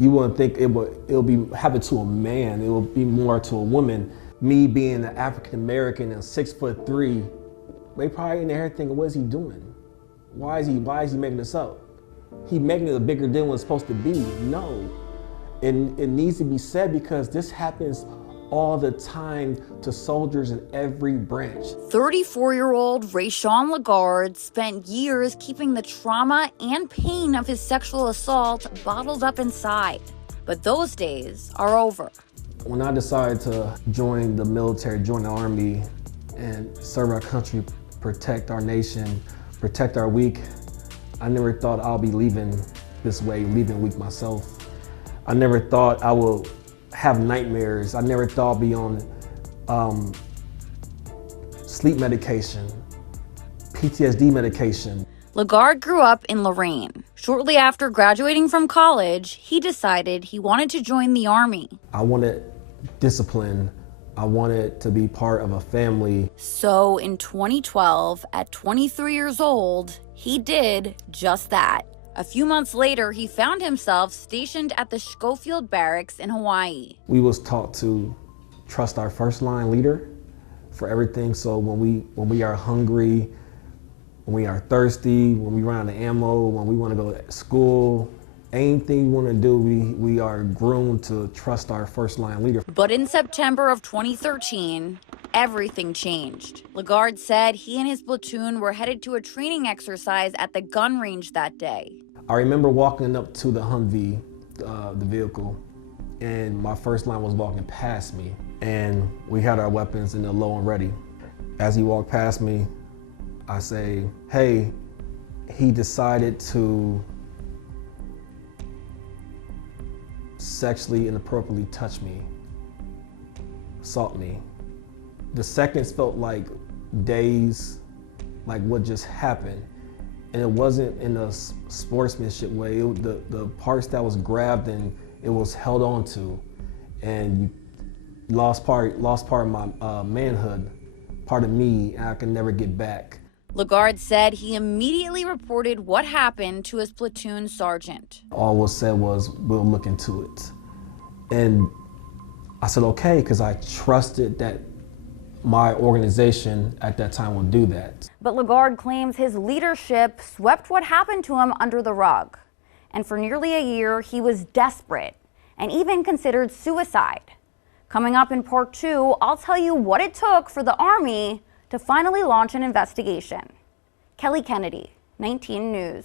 You wouldn't think it'll be happen to a man. It will be more to a woman. Me being an African American and 6'3", they probably in there thinking, what is he doing? Why is he making this up? He making it a bigger deal than it's supposed to be. No, it needs to be said because this happens all the time to soldiers in every branch. 34-year-old Rayshawn Lagarde spent years keeping the trauma and pain of his sexual assault bottled up inside. But those days are over. When I decided to join the military, join the Army, and serve our country, protect our nation, protect our weak, I never thought I'll be leaving this way, leaving weak myself. I never thought I would have nightmares. I never thought I'd be on sleep medication, PTSD medication. Lagarde grew up in Lorain. Shortly after graduating from college, he decided he wanted to join the Army. I wanted discipline. I wanted to be part of a family. So in 2012, at 23 years old, he did just that. A few months later, he found himself stationed at the Schofield Barracks in Hawaii. We was taught to trust our first line leader for everything. So when we are hungry, when we are thirsty, when we run out of ammo, when we want to go to school, anything we want to do, we are groomed to trust our first line leader. But in September of 2013, everything changed. Lagarde said he and his platoon were headed to a training exercise at the gun range that day. I remember walking up to the Humvee, the vehicle, and my first line was walking past me, and we had our weapons in the low and ready. As he walked past me, I say, hey, he decided to sexually inappropriately touch me, assault me. The seconds felt like days, like what just happened. And it wasn't in a sportsmanship way. The parts that was grabbed and it was held on to, and you lost part of my manhood, part of me, and I can never get back. Lagarde said he immediately reported what happened to his platoon sergeant. All was said was, we'll look into it. And I said, okay, because I trusted that my organization at that time would do that. But Lagarde claims his leadership swept what happened to him under the rug. And for nearly a year, he was desperate and even considered suicide. Coming up in part 2, I'll tell you what it took for the Army to finally launch an investigation. Kelly Kennedy, 19 News.